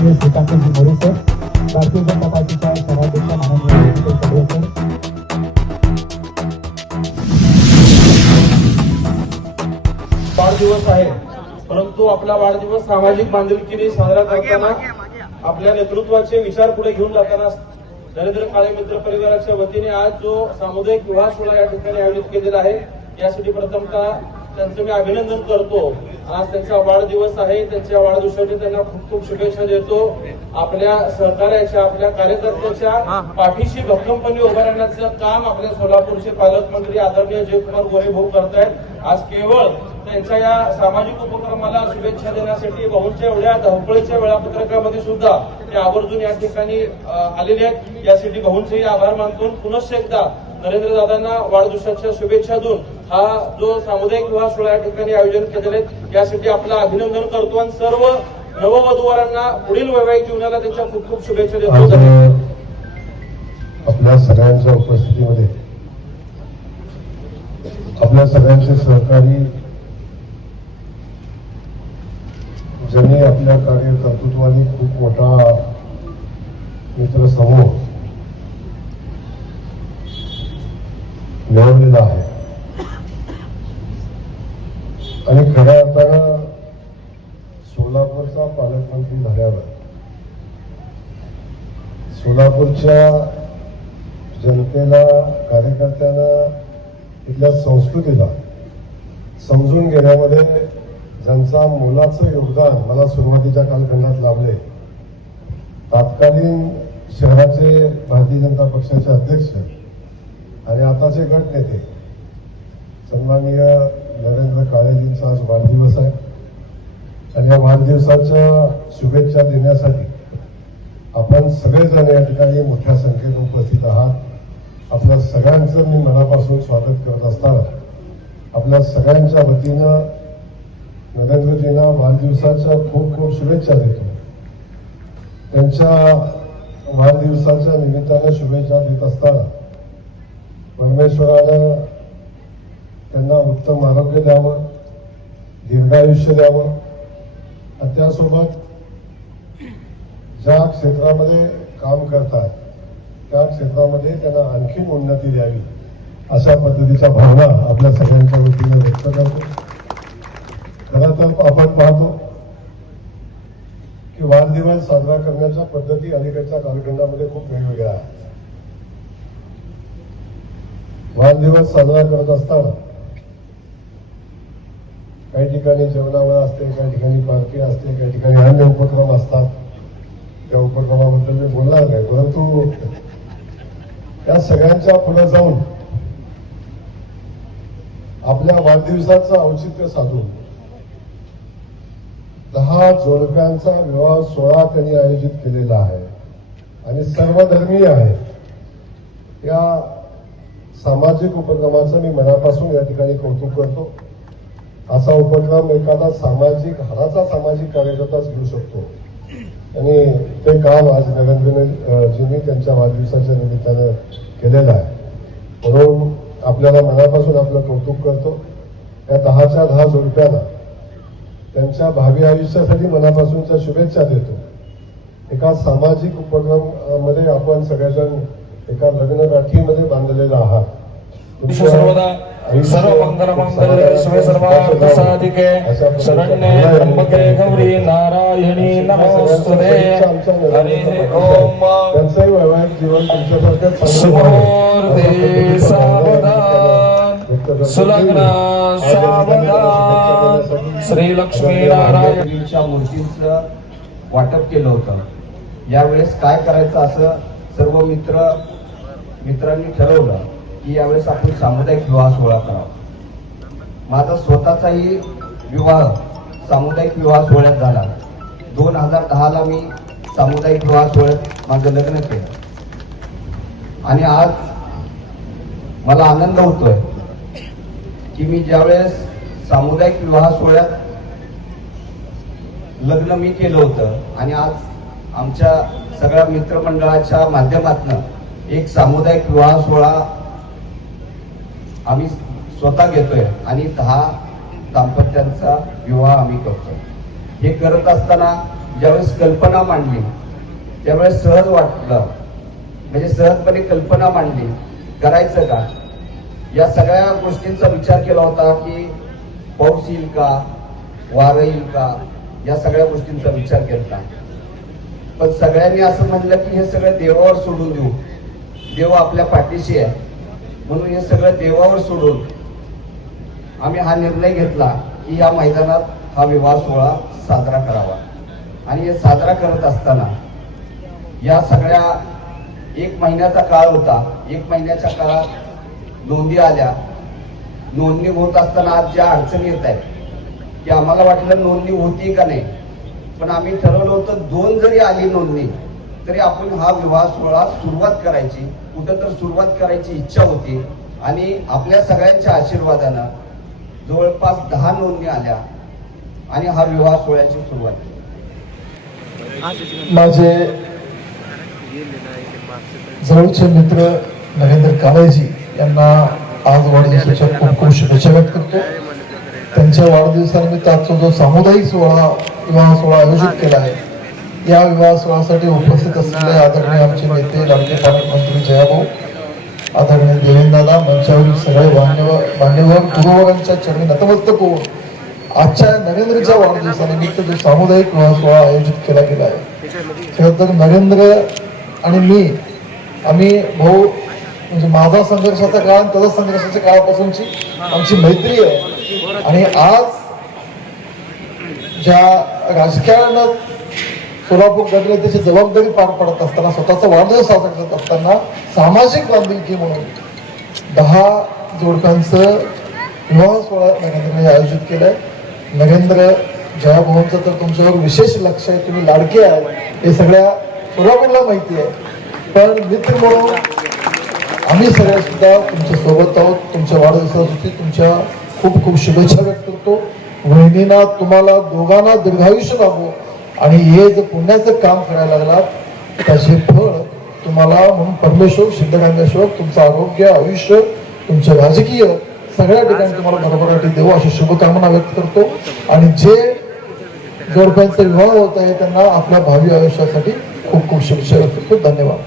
माननीय श्रीकांतजी मोरे सर, भारतीय जनता पार्टीच्या शहराध्यक्ष माननीय सर, वाढदिवस आहे, परंतु आपला वाढदिवस सामाजिक बांधिलकीने साजरा करताना आपल्या नेतृत्वाचे विचार पुढे घेऊन जाताना नरेंद्र काळे मित्र परिवाराच्या वतीने आज जो सामुदायिक विवाह सोहळा या ठिकाणी आयोजित केलेला आहे, यासाठी प्रथमतः त्यांचं मी अभिनंदन करतो। आज त्यांचा वाढदिवस आहे, त्यांच्या वाढदिवसासाठी त्यांना खूप खूप शुभेच्छा देतो। आपल्या सहकार्याच्या, आपल्या कार्यकर्त्याच्या पाठीशी भक्कमपणे उभं राहण्याचं काम आपल्या सोलापूरचे पालकमंत्री आदरणीय जयकुमार गोरे भाऊ करतायत। आज केवळ त्यांच्या या सामाजिक उपक्रमाला शुभेच्छा देण्यासाठी भाऊंच्या एवढ्या धावपळीच्या वेळापत्रकामध्ये सुद्धा ते आवर्जून या ठिकाणी आलेले आहेत। यासाठी भाऊंचेही आभार मानतो। पुनश्च एकदा नरेंद्र दादांना वाढदिवसाच्या शुभेच्छा देऊन हा जो सामुदायिक विवाह सोहळा या ठिकाणी आयोजन केलेले आहेत यासाठी आपलं अभिनंदन करतो आणि सर्व नववधूवरांना पुढील वैवाहिक जीवनाला त्यांच्या खूप खूप शुभेच्छा देतो। आपल्या सगळ्यांच्या उपस्थितीमध्ये आपल्या सगळ्यांचे सहकारी ज्यांनी आपल्या कार्यकर्तृत्वाने खूप मोठा मित्रसमूह मिळवलेला आहे आणि खऱ्या अर्थानं सोलापूरचा पालकमंत्री झाल्यावर सोलापूरच्या जनतेला, कार्यकर्त्यांना, इथल्या संस्कृतीला समजून घेण्यामध्ये ज्यांचा मोलाचं योगदान मला सुरुवातीच्या कालखंडात लाभले, तत्कालीन शहराचे भारतीय जनता पक्षाचे अध्यक्ष आणि आताचे गट नेते सन्माननीय नरेंद्र काळेजींचा आज वाढदिवस आहे आणि या वाढदिवसाच्या शुभेच्छा देण्यासाठी आपण सगळेजण या ठिकाणी मोठ्या संख्येने उपस्थित आहात। आपल्या सगळ्यांचं मी मनापासून स्वागत करत असताना आपल्या सगळ्यांच्या वतीनं नरेंद्रजींना वाढदिवसाच्या खूप खूप शुभेच्छा देतो। त्यांच्या वाढदिवसाच्या निमित्ताने शुभेच्छा देत असताना परमेश्वरानं त्यांना उत्तम आरोग्य द्यावं, दीर्घायुष्य द्यावं आणि त्यासोबत ज्या क्षेत्रामध्ये काम करतात त्या क्षेत्रामध्ये त्यांना आणखी उन्नती द्यावी अशा पद्धतीच्या भावना आपल्या सगळ्यांच्या वतीने व्यक्त करतो। खरं तर आपण पाहतो की वाढदिवस साजरा करण्याच्या पद्धती अलीकडच्या कालखंडामध्ये खूप वेगवेगळ्या आहेत। वाढदिवस साजरा करत असताना काही ठिकाणी जेवणावर असते, काही ठिकाणी पार्टी असते, काही ठिकाणी अन्य उपक्रम असतात। त्या उपक्रमाबद्दल मी बोलणार नाही, परंतु त्या सगळ्यांच्या पुढे जाऊन आपल्या वाढदिवसाचं औचित्य साधून 10 जोडप्यांचा विवाह सोहळा त्यांनी आयोजित केलेला आहे आणि सर्वधर्मीय आहे। या सामाजिक उपक्रमाचं मी मनापासून या ठिकाणी कौतुक करतो। असा उपक्रम एखादा हाडाचा सामाजिक कार्यकर्ताच घेऊ शकतो आणि ते काम आज नरेंद्रजींनी त्यांच्या वाढदिवसाच्या निमित्तानं केलेलं आहे। म्हणून आपल्याला मनापासून आपलं कौतुक करतो। या 10च्या 10 जोडप्यांना त्यांच्या भावी आयुष्यासाठी मनापासूनच्या शुभेच्छा देतो। एका सामाजिक उपक्रमामध्ये आपण सगळेजण एका लग्नगाठीमध्ये बांधलेला आहात। सर्व मंगल मंगल शिवे सर्वार्थ साधिके शरण्ये त्र्यंबके गौरी नारायणी नमोस्तुते। हरि ओम। त्यांचंही वैवाहिक जीवन तुमच्यासारखं सुमुहूर्ते सावधान, सुलग्न सावधान। श्री लक्ष्मी नारायणच्या मूर्तींचं वाटप केलं होतं। यावेळेस काय करायचं असं सर्व मित्रांनी ठरवलं की यावेळेस आपण सामुदायिक विवाह सोहळा करावा। माझा स्वतःचाही विवाह सामुदायिक विवाह सोहळ्यात झाला। 2010ला मी सामुदायिक विवाह सोहळ्यात माझं लग्न केलं आणि आज मला आनंद होतोय की मी ज्यावेळेस सामुदायिक विवाह सोहळ्यात लग्न मी केलं होतं आणि आज आमच्या सगळ्या मित्रमंडळाच्या माध्यमातून एक सामुदायिक विवाह सोहळा आम्ही स्वतः घेतोय आणि 10 दाम्पत्यांचा विवाह आम्ही करतोय। हे करत असताना ज्यावेळेस कल्पना मांडली त्यावेळेस सहज वाटलं, म्हणजे सहजपणे कल्पना मांडली, करायचं का, या सगळ्या गोष्टींचा विचार केला होता की पाऊस येईल का, वारं येईल का, या सगळ्या गोष्टींचा विचार केला. पण सगळ्यांनी असं म्हणलं की हे सगळं देवावर सोडून देऊ, देव आपल्या पाठीशी आहे, म्हणून हे सगळं देवावर सोडून आम्ही हा निर्णय घेतला की या मैदानात हा विवाह सोहळा साजरा करावा. आणि हे साजरा करत असताना या सगळ्या 1 महिन्याचा काळ होता. 1 महिन्याच्या काळात नोंदी आल्या. नोंदणी होत असताना आज ज्या अडचणी येत आहेत की आम्हाला वाटलं नोंदणी होती का नाही, पण आम्ही ठरवलं होतं 2 जरी आली नोंदणी तरी आपण हा विवाह सोहळा सुरुवात करायची, कुठं तर सुरुवात करायची इच्छा होती. आणि आपल्या सगळ्यांच्या आशीर्वादानं जवळपास 10 नोंदणी आल्या आणि हा विवाह सोहळ्याची सुरुवात केली. माझे जवळचे मित्र नरेंद्र काळेजी यांना आज वाढदिवसाच्या खूप खूप शुभेच्छा व्यक्त करतो. त्यांच्या वाढदिवसानिमित्त आजचा जो सामुदायिक विवाह सोहळा आयोजित केला आहे, या विवाह सोहळ्यासाठी उपस्थित असलेले आदरणीय आमचे नेते लाडके पालकमंत्री जयाभाऊ, आदरणीय देवेंद्रदादा, मंचावरील सगळे मान्यवर गुरुवरांच्या चरणी नतमस्तक होऊन आजच्या नरेंद्रच्या वाढदिवसानिमित्त जो सामुदायिक विवाह सोहळा आयोजित केला गेला आहे, खरं तर नरेंद्र आणि मी आम्ही भाऊ, म्हणजे माझा संघर्षाचा काळ आणि त्याचा संघर्षाच्या काळापासूनची आमची मैत्री आहे. आणि आज ज्या राजकारणात सोलापूर गटनेत्याची जबाबदारी पार पडत असताना, स्वतःचा वाढदिवस साजरा करत असताना सामाजिक बांधिलकी म्हणून 10 जोडप्यांचं विवाह सोहळा नरेंद्रने आयोजित केलंय. नरेंद्र जयाभाऊंचं तर तुमच्यावर विशेष लक्ष आहे, तुम्ही लाडके आहे हे सगळ्या सोलापूरला माहिती आहे. पण मित्र म्हणून आम्ही सगळे सुद्धा तुमच्या सोबत आहोत. तुमच्या वाढदिवसासाठी तुमच्या खूप खूप शुभेच्छा व्यक्त करतो. वहिनींना, तुम्हाला दोघांना दीर्घायुष्य लाभो आणि हे जे पुण्याचं काम करायला लागलात त्याचे फळ तुम्हाला म्हणून परमेश्वर सिद्धरामेश्वर तुमचं आरोग्य, आयुष्य, तुमचं राजकीय सगळ्या ठिकाणी तुम्हाला भरभराटी देऊ अशी शुभकामना व्यक्त करतो. आणि जे जोडप्यांचा विवाह होत आहे त्यांना आपल्या भावी आयुष्यासाठी खूप खूप शुभेच्छा व्यक्त करतो. धन्यवाद.